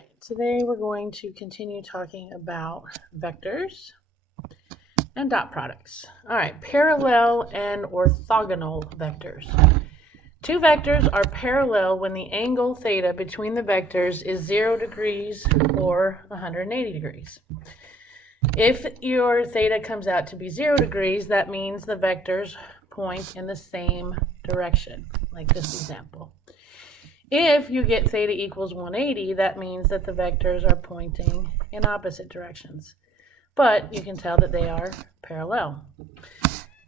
right, today we're going to continue talking about vectors and dot products. All right, parallel and orthogonal vectors. Two vectors are parallel when the angle theta between the vectors is 0 degrees or 180 degrees. If your theta comes out to be 0 degrees, that means the vectors point in the same direction, like this example. If you get theta equals 180, that means that the vectors are pointing in opposite directions. But you can tell that they are parallel.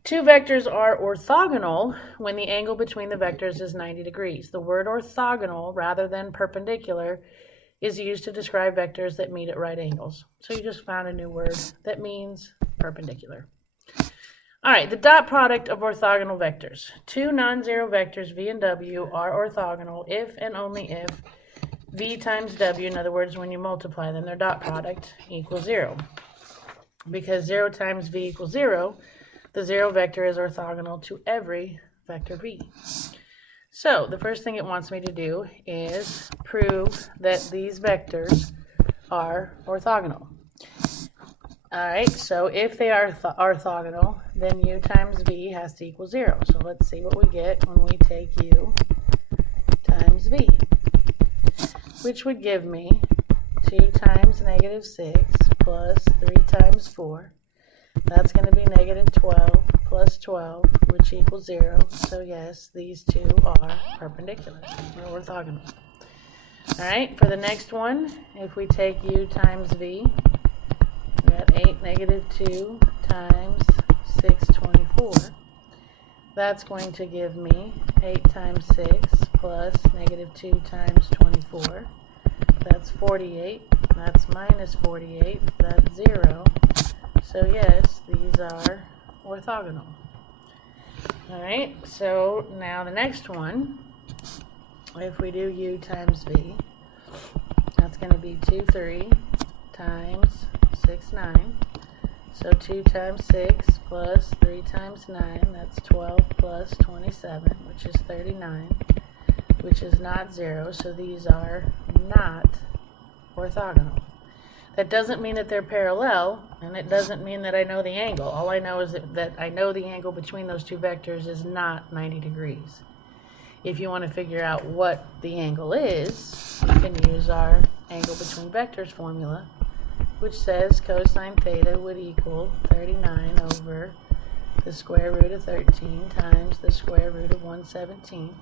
Two vectors are orthogonal when the angle between the vectors is 90 degrees. The word orthogonal, rather than perpendicular, is used to describe vectors that meet at right angles. So you just found a new word that means perpendicular. All right, the dot product of orthogonal vectors. Two non-zero vectors, v and w, are orthogonal if and only if v times w, in other words, when you multiply them, their dot product equals 0. Because 0 times v equals 0, the 0 vector is orthogonal to every vector v. So the first thing it wants me to do is prove that these vectors are orthogonal. All right, so if they are orthogonal, then u times v has to equal 0. So let's see what we get when we take u times v, which would give me 2 times negative 6 plus 3 times 4. That's going to be negative 12 plus 12, which equals 0. So yes, these two are perpendicular, or orthogonal. All right, for the next one, if we take u times v, we got 8 negative 2 times 6, 24. That's going to give me 8 times 6 plus negative 2 times 24. That's 48. That's minus 48. That's 0. So yes, these are orthogonal. All right, so now the next one, if we do u times v, that's going to be 2, 3 times 6, 9. So 2 times 6 plus 3 times 9, that's 12 plus 27, which is 39, which is not 0. So these are not orthogonal. That doesn't mean that they're parallel, and it doesn't mean that I know the angle. All I know is that I know the angle between those two vectors is not 90 degrees. If you want to figure out what the angle is, you can use our angle between vectors formula, which says cosine theta would equal 39 over the square root of 13 times the square root of 117,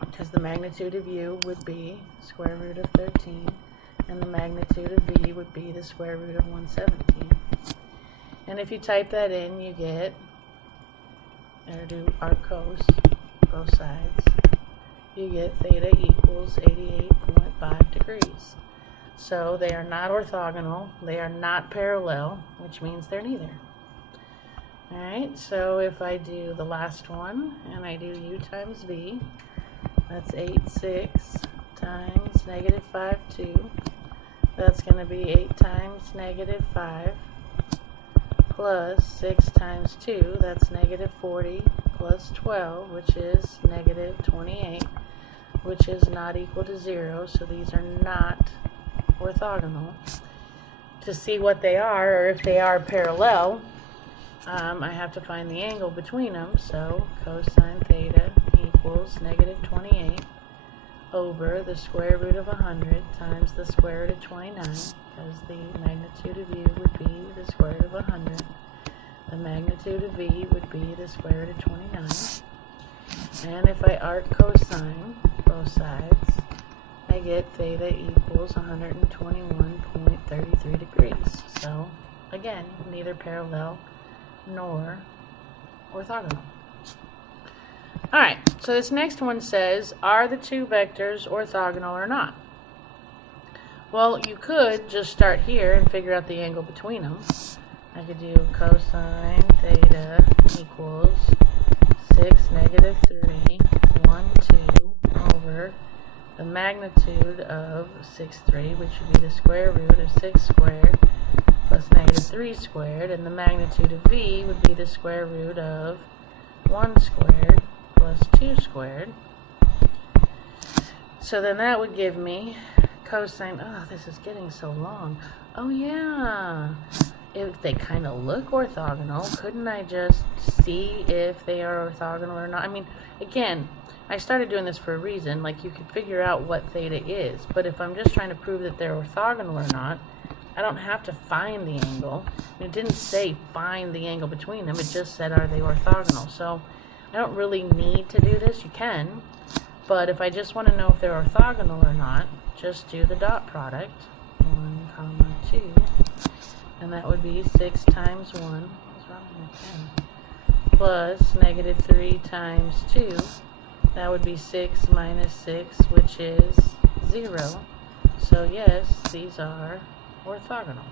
because the magnitude of u would be square root of 13, and the magnitude of v would be the square root of 117. And if you type that in, you get, or do arc cos, both sides, you get theta equals 88.5 degrees. So they are not orthogonal, they are not parallel, which means they're neither. All right, so if I do the last one, and I do u times v, that's 8, 6 times negative 5, 2. That's going to be 8 times negative 5 plus 6 times 2. That's negative 40 plus 12, which is negative 28, which is not equal to 0. So these are not orthogonal. To see what they are, or if they are parallel, I have to find the angle between them. So cosine theta equals negative 28 over the square root of 100 times the square root of 29, because the magnitude of u would be the square root of 100. The magnitude of v would be the square root of 29. And if I arc cosine both sides, I get theta equals 121.33 degrees. So again, neither parallel nor orthogonal. All right, so this next one says, are the two vectors orthogonal or not? Well, you could just start here and figure out the angle between them. I could do cosine theta equals 6 negative 3, 1, 2 over the magnitude of 6, 3, which would be the square root of 6 squared plus negative 3 squared, and the magnitude of v would be the square root of 1 squared plus 2 squared. So then that would give me cosine, oh, this is getting so long. Oh yeah, if they kind of look orthogonal, couldn't I just see if they are orthogonal or not? I mean, again, I started doing this for a reason, like you could figure out what theta is, but if I'm just trying to prove that they're orthogonal or not, I don't have to find the angle. It didn't say find the angle between them, it just said are they orthogonal. So I don't really need to do this. You can, but if I just want to know if they're orthogonal or not, just do the dot product, 1 comma 2, and that would be 6 times 1, what's wrong with my pen, plus negative 3 times 2, that would be 6 minus 6, which is 0. So yes, these are orthogonal.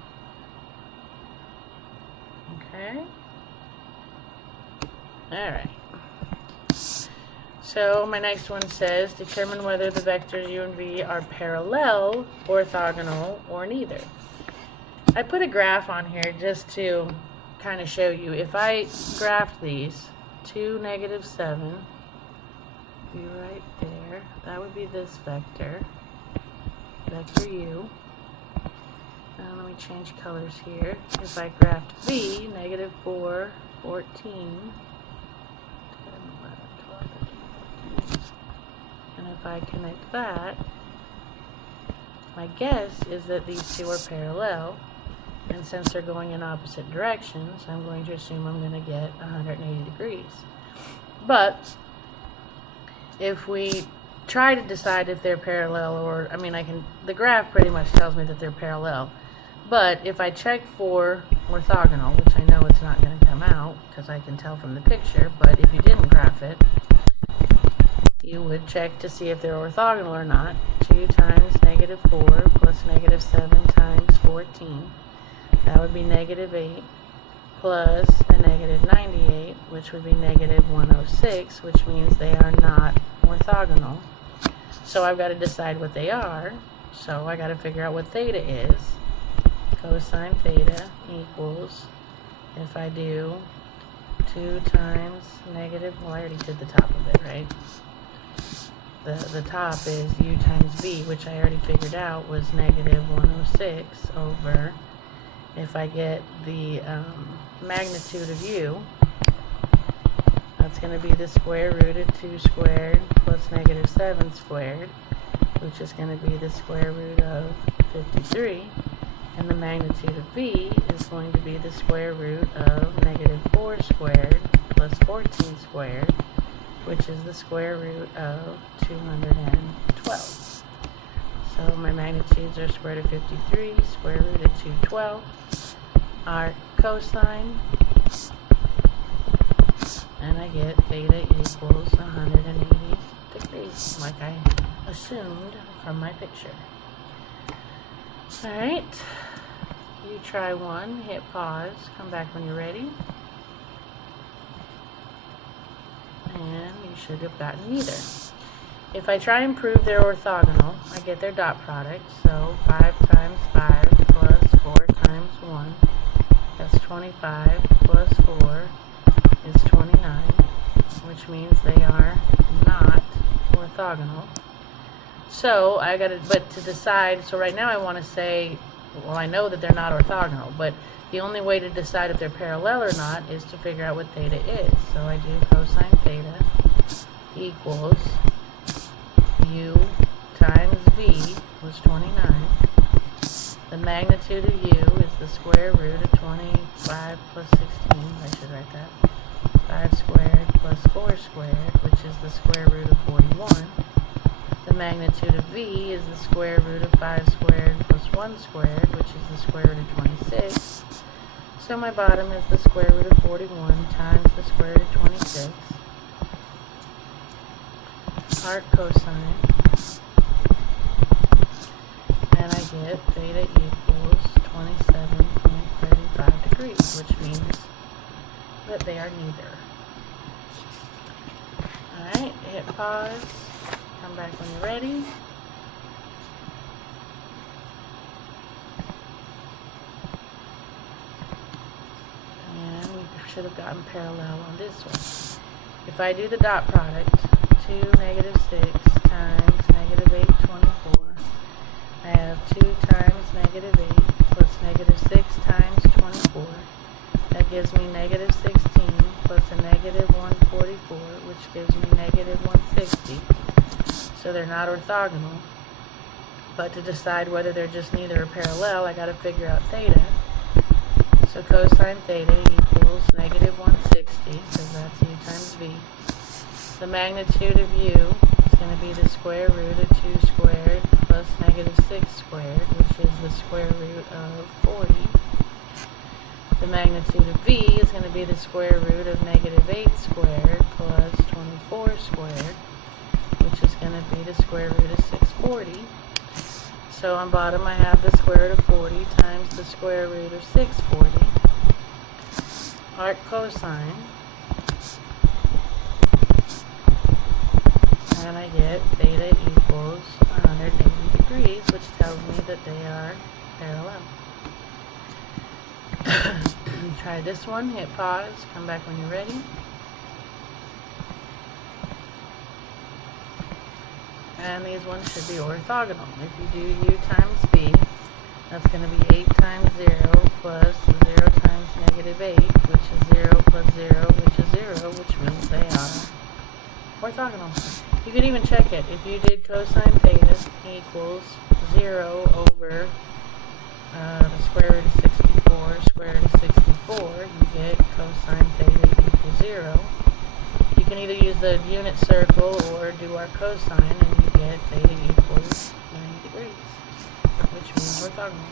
Okay? Alright. So my next one says, determine whether the vectors u and v are parallel, orthogonal, or neither. I put a graph on here just to kind of show you. If I graphed these, 2, negative 7, be right there. That would be this vector, vector u. Now let me change colors here. If I graphed v, negative 4, 14, and if I connect that, my guess is that these two are parallel, and since they're going in opposite directions, I'm going to assume I'm going to get 180 degrees. But if we try to decide if they're parallel, or the graph pretty much tells me that they're parallel, but if I check for orthogonal, which I know it's not going to come out because I can tell from the picture, but if you didn't graph it, you would check to see if they're orthogonal or not. 2 times negative 4 plus negative 7 times 14. That would be negative 8 plus a negative 98, which would be negative 106, which means they are not orthogonal. So I've got to decide what they are. So I got to figure out what theta is. Cosine theta equals, if I do 2 times negative, well, I already did the top of it, right? The top is u times v, which I already figured out was negative 106 over, if I get the magnitude of u, that's going to be the square root of 2 squared plus negative 7 squared, which is going to be the square root of 53. And the magnitude of v is going to be the square root of negative 4 squared plus 14 squared, which is the square root of 212. So my magnitudes are square root of 53, square root of 212. Our cosine, and I get theta equals 180 degrees, like I assumed from my picture. Alright, you try one, hit pause, come back when you're ready, and you should have gotten neither. If I try and prove they're orthogonal, I get their dot product, so 5 times 5 plus 4 times 1, that's 25 plus 4 is 29, which means they are not orthogonal. So I got to, but to decide, so right now I want to say, well, I know that they're not orthogonal, but the only way to decide if they're parallel or not is to figure out what theta is. So I do cosine theta equals u times v was 29. The magnitude of u is the square root of 25 plus 16, I should write that, 5 squared plus 4 squared, which is the square root of 41. The magnitude of v is the square root of 5 squared plus 1 squared, which is the square root of 26. So my bottom is the square root of 41 times the square root of 26. Arc cosine. And I get theta equals 27.35 degrees, which means that they are neither. Alright, hit pause. Come back when you're ready. And we should have gotten parallel on this one. If I do the dot product, 2 negative 6 times negative 824, I they're not orthogonal. But to decide whether they're just neither or parallel, I got to figure out theta. So cosine theta equals negative 160, because that's u times v. The magnitude of u is going to be the square root of 2 squared plus negative 6 squared, which is the square root of 40. The magnitude of v is going to be the square root of negative 8 squared plus 24 squared, which is going to be the square root of 640. So on bottom I have the square root of 40 times the square root of 640. Arc cosine. And I get theta equals 180 degrees, which tells me that they are parallel. Try this one, hit pause, come back when you're ready. And these ones should be orthogonal. If you do u times v, that's going to be 8 times 0 plus 0 times negative 8, which is 0 plus 0, which is 0, which means they are orthogonal. You could even check it. If you did cosine theta equals 0 over the square root of 64, square root of 64, you get cosine theta equals 0. You can either use the unit circle or do our cosine, and you get theta equals 90 degrees, which means orthogonal.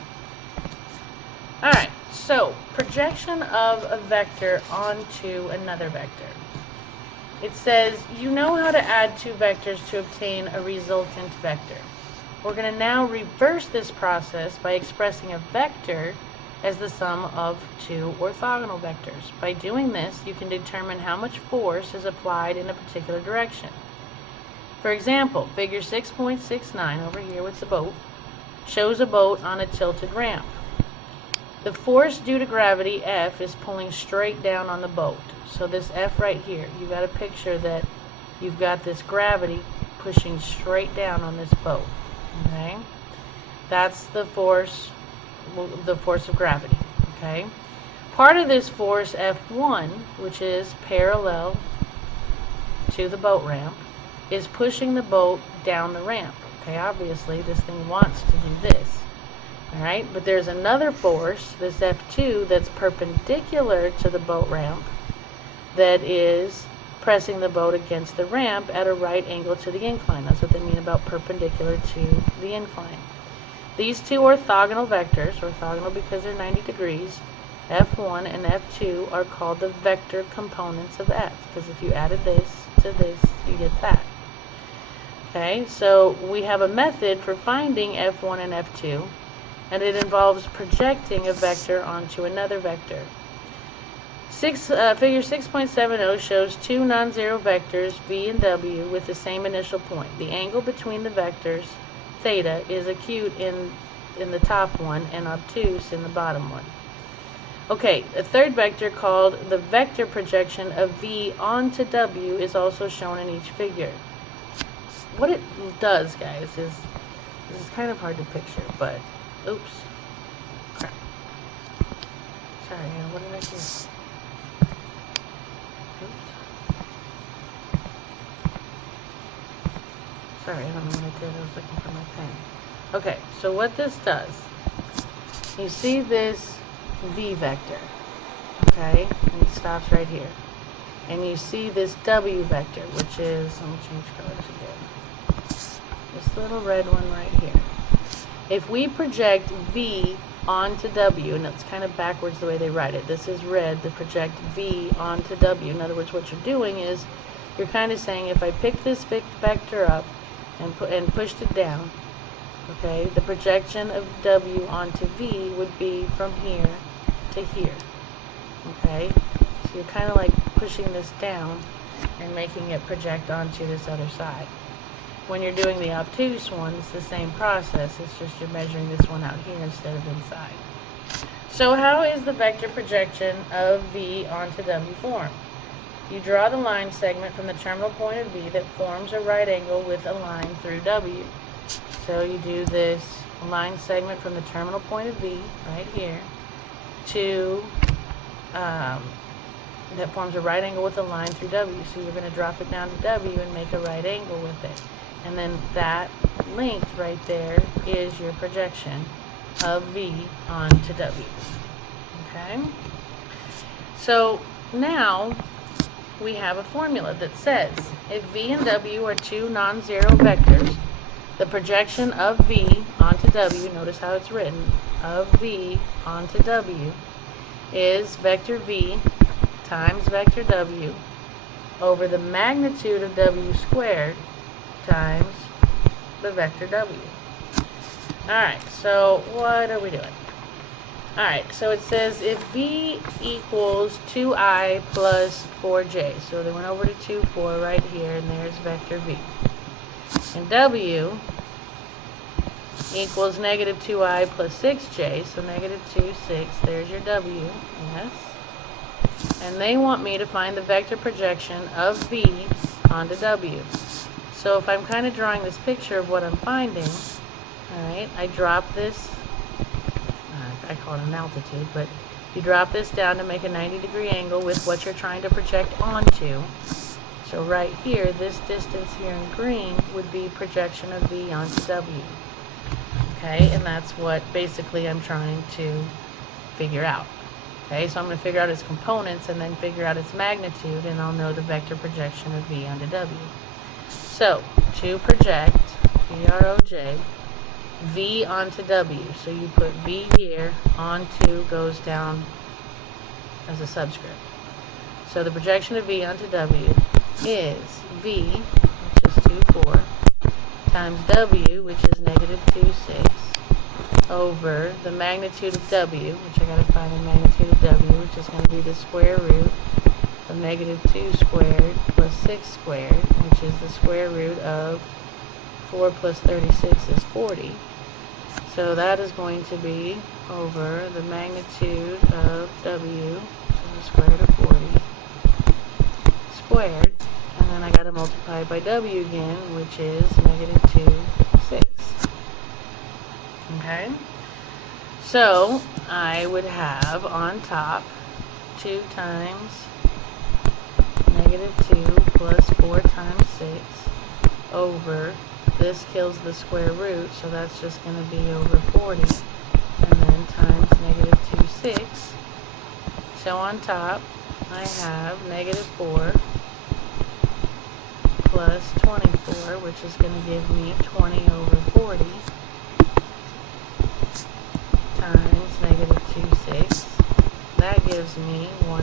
Alright, so projection of a vector onto another vector. It says you know how to add two vectors to obtain a resultant vector. We're going to now reverse this process by expressing a vector as the sum of two orthogonal vectors. By doing this, you can determine how much force is applied in a particular direction. For example, figure 6.69 over here with the boat shows a boat on a tilted ramp. The force due to gravity, F, is pulling straight down on the boat. So this F right here, you've got to picture that you've got this gravity pushing straight down on this boat. Okay? That's the force of gravity. Okay? Part of this force, F1, which is parallel to the boat ramp, is pushing the boat down the ramp. Okay, obviously this thing wants to do this. Alright, but there's another force, this F2, that's perpendicular to the boat ramp, that is pressing the boat against the ramp at a right angle to the incline. That's what they mean about perpendicular to the incline. These two orthogonal vectors, orthogonal because they're 90 degrees, F1 and F2 are called the vector components of F, because if you added this to this, you get that. Okay, so we have a method for finding F1 and F2, and it involves projecting a vector onto another vector. Figure 6.70 shows two non-zero vectors, v and w, with the same initial point. The angle between the vectors, theta, is acute in the top one and obtuse in the bottom one. Okay, a third vector called the vector projection of v onto w is also shown in each figure. What it does, guys, is this is kind of hard to picture, but oops, crap. Sorry, what did I do? Oops. Sorry, I don't know what I did. I was looking for my pen. Okay, so what this does, you see this v vector, okay, and it stops right here. And you see this w vector, which is, let me change colors again. This little red one right here. If we project v onto w, and it's kind of backwards the way they write it. This is red, the project v onto w. In other words, what you're doing is you're kind of saying if I pick this vector up and pushed it down, okay, the projection of w onto v would be from here to here. Okay, so you're kind of like pushing this down and making it project onto this other side. When you're doing the obtuse one, it's the same process. It's just you're measuring this one out here instead of inside. So how is the vector projection of v onto w formed? You draw the line segment from the terminal point of v that forms a right angle with a line through w. So you do this line segment from the terminal point of v, right here, to that forms a right angle with a line through w. So you're going to drop it down to w and make a right angle with it. And then that length right there is your projection of V onto W. Okay? So now we have a formula that says if V and W are two non-zero vectors, the projection of V onto W, notice how it's written, of V onto W is vector V times vector W over the magnitude of W squared times the vector W. Alright, so what are we doing? Alright, so it says if V equals 2I plus 4j, so they went over to 2, 4 right here, and there's vector V. And W equals negative 2I plus 6j, so negative 2, 6, there's your W, yes. And they want me to find the vector projection of V onto W. So if I'm kind of drawing this picture of what I'm finding, alright, I drop this, I call it an altitude, but you drop this down to make a 90-degree angle with what you're trying to project onto. So right here, this distance here in green would be projection of V onto W. Okay, and that's what basically I'm trying to figure out. Okay, so I'm going to figure out its components and then figure out its magnitude, and I'll know the vector projection of V onto W. So, to project, P-R-O-J, V onto W. So you put V here, onto goes down as a subscript. So the projection of V onto W is V, which is 2, 4, times W, which is negative 2, 6, over the magnitude of W, which I got to find the magnitude of W, which is going to be the square root of negative 2 squared plus 6 squared, which is the square root of 4 plus 36 is 40. So that is going to be over the magnitude of W, so the square root of 40, squared, and then I got to multiply it by W again, which is negative 2, 6. Okay? So I would have on top 2 times negative 2 plus 4 times 6 over, this kills the square root, so that's just going to be over 40, and then times negative 2, 6. So on top, I have negative 4 plus 24, which is going to give me 20 over 40, times negative 2, 6. That gives me 1/2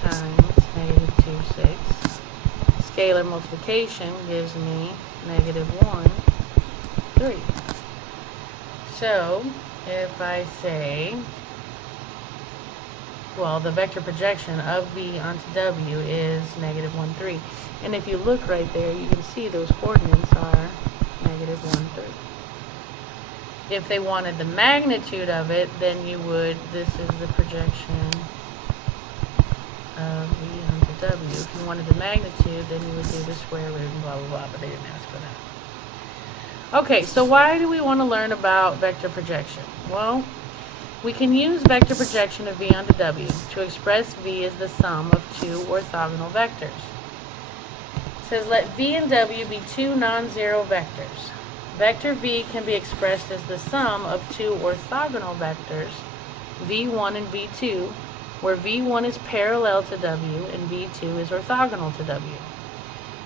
times negative 2, 6. Scalar multiplication gives me negative 1, 3. So, if I say, well, the vector projection of V onto W is negative 1, 3. And if you look right there, you can see those coordinates are negative 1, 3. If they wanted the magnitude of it, then you would, this is the projection of V onto W. If you wanted the magnitude, then you would do the square root and blah, blah, blah, but they didn't ask for that. Okay, so why do we want to learn about vector projection? Well, we can use vector projection of V onto W to express V as the sum of two orthogonal vectors. It says let V and W be two non-zero vectors. Vector V can be expressed as the sum of two orthogonal vectors, V1 and V2, where V1 is parallel to W and V2 is orthogonal to W.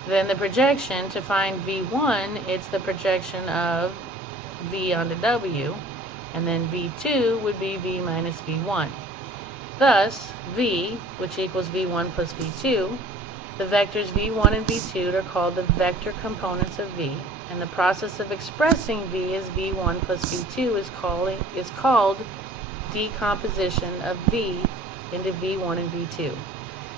Then the projection, to find V1, it's the projection of V onto W, and then V2 would be V minus V1. Thus, V, which equals V1 plus V2, the vectors V1 and V2 are called the vector components of V, and the process of expressing V as V1 plus V2 is called decomposition of V into V1 and V2.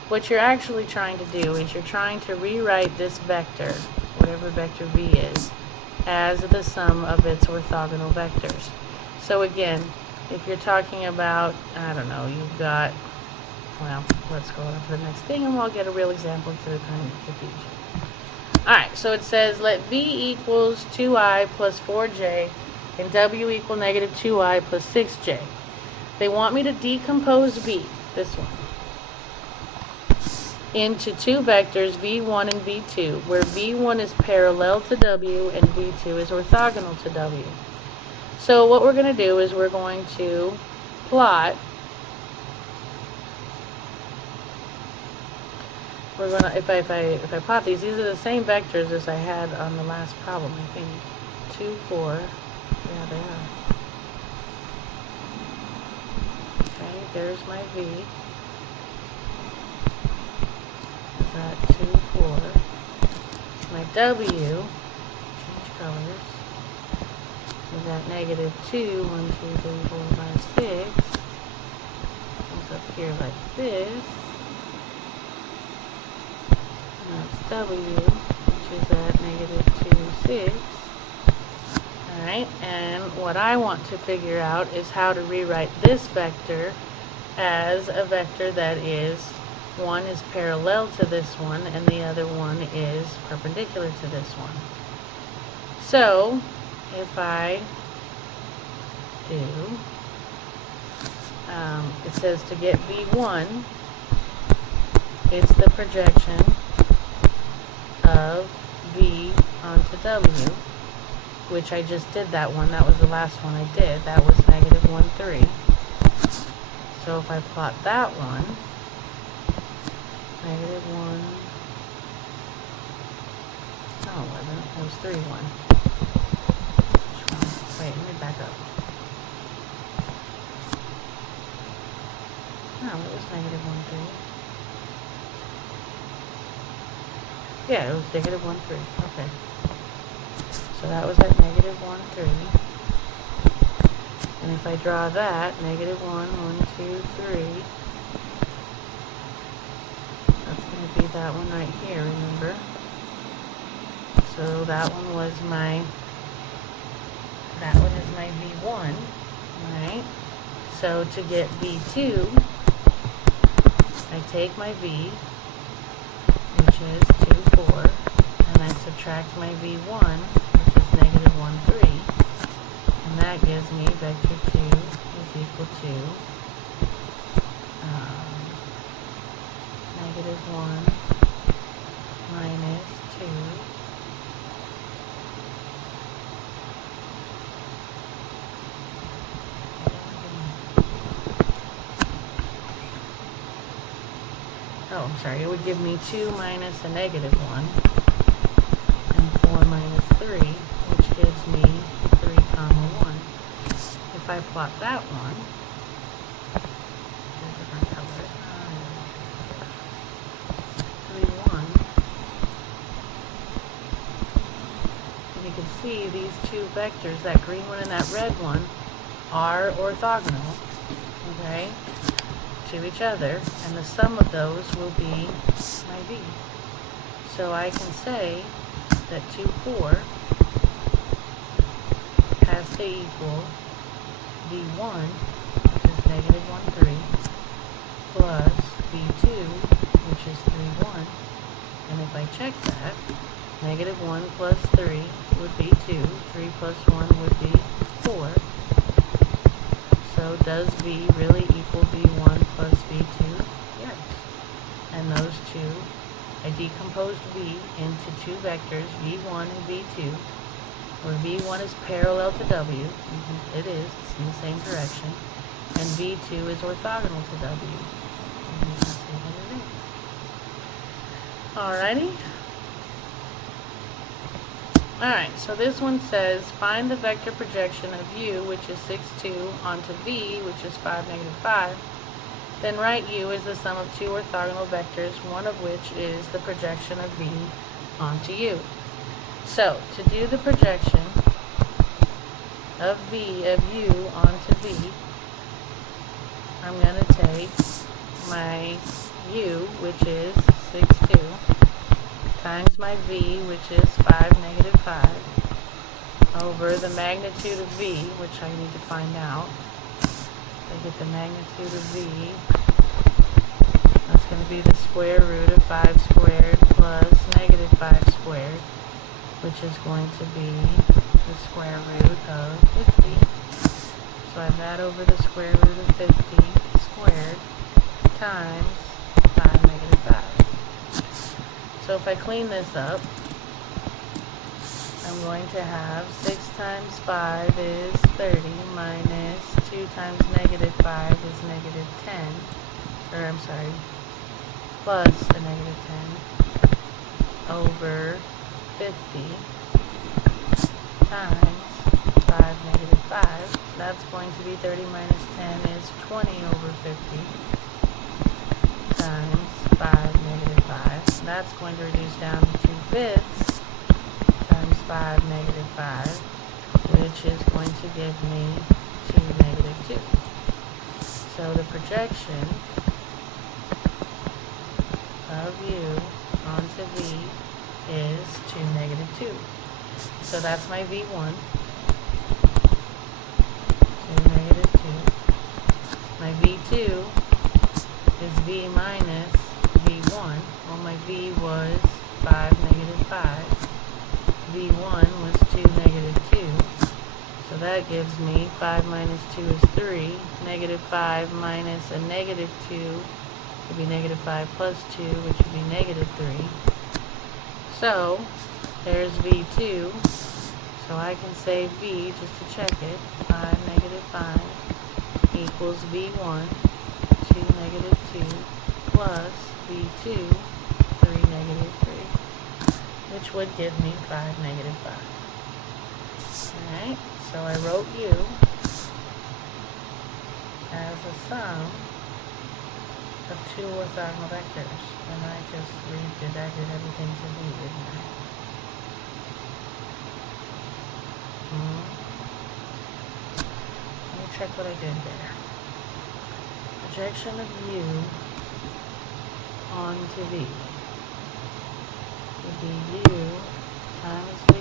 What you're actually trying to do is you're trying to rewrite this vector, whatever vector V is, as the sum of its orthogonal vectors. So again, if you're talking about, I don't know, you've got, well, let's go on to the next thing and we'll get a real example instead of kind of confusion. Alright, so it says let V equals 2I plus 4j and W equal negative 2I plus 6j. They want me to decompose V, this one. into two vectors v1 and v2, where v1 is parallel to w and v2 is orthogonal to w. So what we're going to do is we're going to plot. We're going to, if I plot these are the same vectors as I had on the last problem, I think. 2, 4. Yeah, they are. Okay, there's my v. Is that 2, 4? My w, change colors, is at negative 2, 1, 2, 3, 4, 5, 6. Comes up here like this. And that's w, which is at negative 2, 6. Alright, and what I want to figure out is how to rewrite this vector as a vector that is, one is parallel to this one and the other one is perpendicular to this one. So, if I do, it says to get v1, it's the projection of v onto w, which I just did that one. That was the last one I did. That was negative 1, 3. So if I plot that one, negative 1, no, it wasn't. It was 3, 1. Which one? Wait, let me back up. No, it was negative 1, 3. Yeah, it was negative 1, 3. Okay. So that was at negative 1, 3. And if I draw that, negative 1, 1, 2, 3, that's going to be that one right here, remember? So that one was my, that one is my v1, right? So to get v2, I take my v, which is 2, 4, and I subtract my v1, negative 1, 3, and that gives me vector 2 is equal to negative 1 minus 2 I'm sorry, it would give me 2 minus a negative 1 and 4 minus 3, which gives me 3, 1. If I plot that one, a different color, 3, 1, and you can see these two vectors, that green one and that red one, are orthogonal, okay, to each other, and the sum of those will be my v. So I can say that 2, 4 has to equal v1, which is negative 1, 3, plus v2, which is 3, 1. And if I check that, negative 1 plus 3 would be 2, 3 plus 1 would be 4. So does v really equal v1 plus v2? Yes. And those two, I decomposed v into two vectors, v1 and v2, where v1 is parallel to w, it is, it's in the same direction, and v2 is orthogonal to w. And you can see what it is. Alrighty. Alright, so this one says, find the vector projection of u, which is 6, 2, onto v, which is 5, negative 5. Then write u as the sum of two orthogonal vectors, one of which is the projection of v onto u. So, to do the projection of u onto v, I'm going to take my u, which is 6, 2, times my v, which is 5, negative 5, over the magnitude of v, which I need to find out. I get the magnitude of v, that's going to be the square root of 5 squared plus negative 5 squared, which is going to be the square root of 50. So I have that over the square root of 50 squared times 5, negative 5. So if I clean this up, I'm going to have 6 times 5 is 30 minus 2 times negative 5 is negative 10. Or I'm sorry, plus a negative 10 over 50 times 5 negative 5. That's going to be 30 minus 10 is 20 over 50 times 5 negative 5. That's going to reduce down to 2/5 times 5 negative 5, which is going to give me 2 negative 2. So the projection of u onto v is 2 negative 2. So that's my v1. 2 negative 2. My v2 is v minus v1. Well, my v was 5 negative 5. v1 was 2 negative 2. So that gives me 5 minus 2 is 3. Negative 5 minus a negative 2 would be negative 5 plus 2, which would be negative 3. So there's v2. So I can say v, just to check it, 5 negative 5 equals v1, 2 negative 2, plus v2, 3 negative 3, which would give me 5 negative 5. Alright, so I wrote u as a sum of 2 orthogonal vectors, and I just redid everything to v, didn't I? Let me check what I did there. Projection of u onto v would be u times v.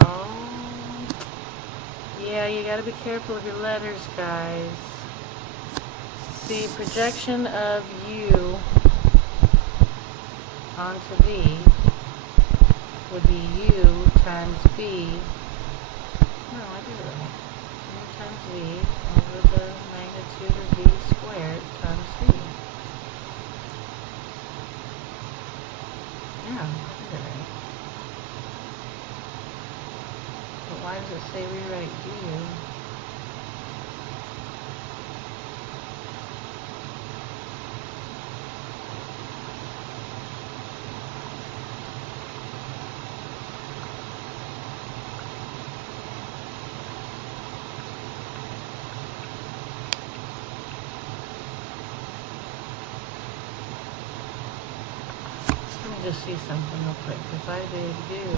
Oh, yeah, you gotta be careful with your letters, guys. See, projection of u onto v would be u times v. No, I did it right. U times v over the magnitude of v squared times v. Yeah, I did it right. But why does it say rewrite u? Just see something real quick. If I did u1,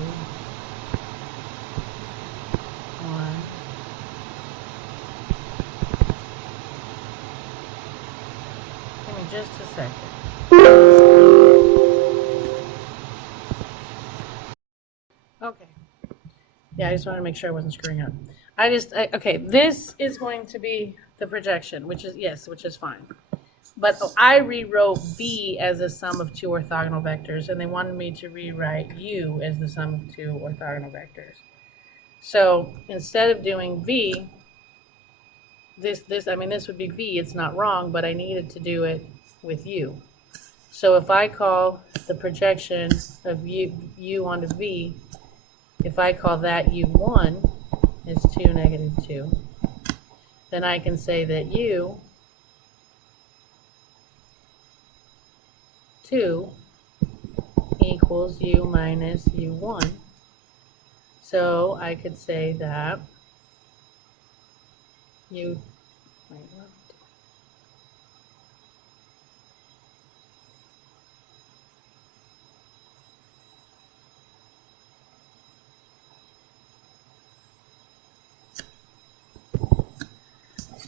give me just a second. Okay. Yeah, I just wanted to make sure I wasn't screwing up. Okay, this is going to be the projection, which is fine. But I rewrote v as a sum of 2 orthogonal vectors, and they wanted me to rewrite u as the sum of 2 orthogonal vectors. So instead of doing v, this would be v, it's not wrong, but I needed to do it with u. So if I call the projection of u onto v, if I call that u1 is 2 negative 2, then I can say that u 2 equals u minus u1. So I could say that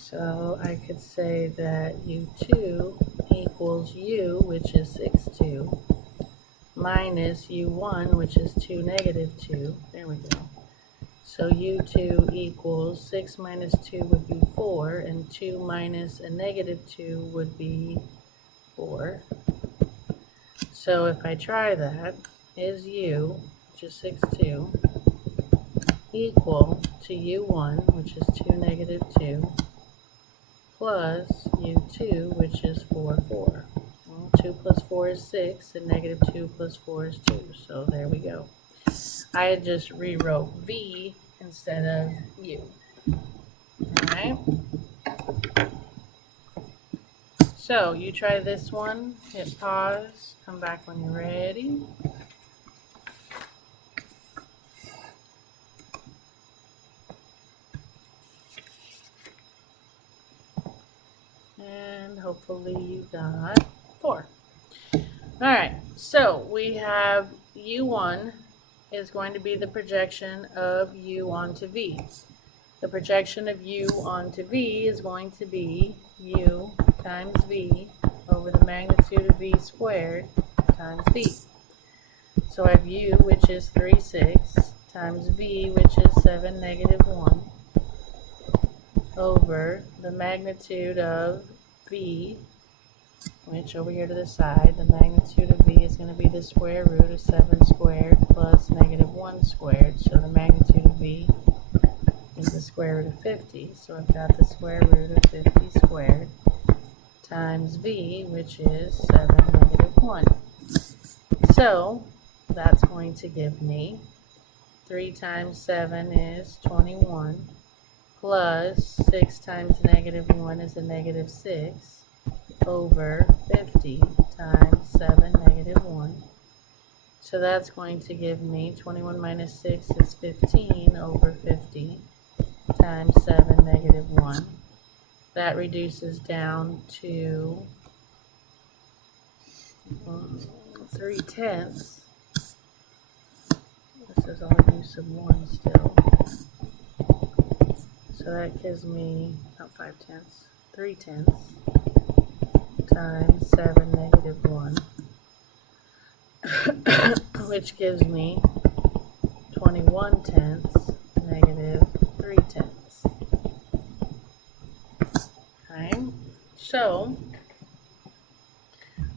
So I could say that u2 equals u, which is 6, 2, minus u1, which is 2, negative 2. There we go. So u2 equals 6 minus 2 would be 4, and 2 minus a negative 2 would be 4. So if I try that, is u, which is 6, 2, equal to u1, which is 2, negative 2, plus u2, which is 4, 4. 2 plus 4 is 6, and negative 2 plus 4 is 2. So there we go. I had just rewrote v instead of u. Alright. So you try this one, hit pause, come back when you're ready. And hopefully you got 4. Alright, so we have u1 is going to be the projection of u onto v. The projection of u onto v is going to be u times v over the magnitude of v squared times v. So I have u, which is 3, 6, times v, which is 7, negative 1, over the magnitude of v, which over here to the side, the magnitude of v is going to be the square root of 7 squared plus negative 1 squared. So the magnitude of v is the square root of 50. So I've got the square root of 50 squared times v, which is 7, negative 1. So that's going to give me 3 times 7 is 21, plus 6 times negative 1 is a negative 6, over 50 times 7, negative 1. So that's going to give me 21 minus 6 is 15 over 50 times 7, negative 1. That reduces down to 3/10. This is all use of 1 still. So that gives me, not 5/10, 3/10 times 7, negative 1, which gives me 21/10, negative 3/10. Okay, so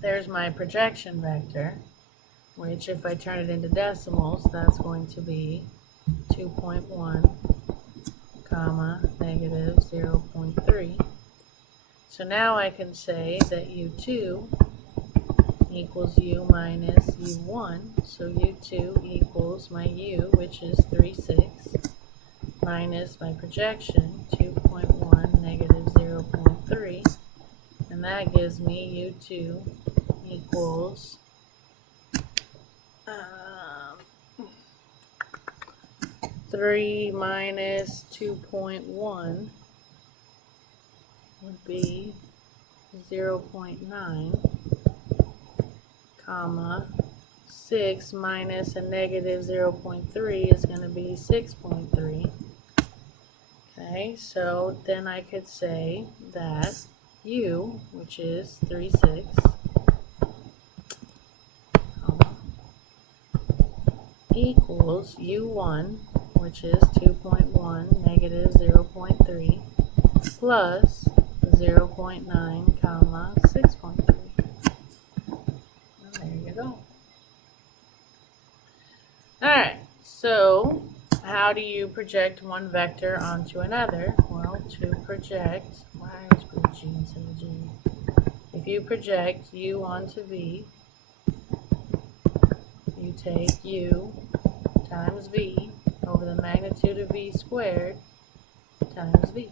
there's my projection vector, which if I turn it into decimals, that's going to be 2.1, comma, negative 0.3. So now I can say that u2 equals u minus u1. So u2 equals my u, which is 3, 6, minus my projection, 2.1, negative 0.3. And that gives me u2 equals 3 minus 2.1 would be 0.9, comma, 6 minus a negative 0.3 is going to be 6.3. Okay, so then I could say that u, which is 3, 6, equals u1, which is 2.1, negative 0.3, plus 0.9, comma, 6.3. There you go. Alright, so how do you project one vector onto another? Well, to project, why I always put G instead of G? If you project u onto v, you take u times v over the magnitude of v squared times v.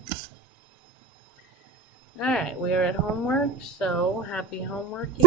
Alright, we are at homework, so happy homeworking.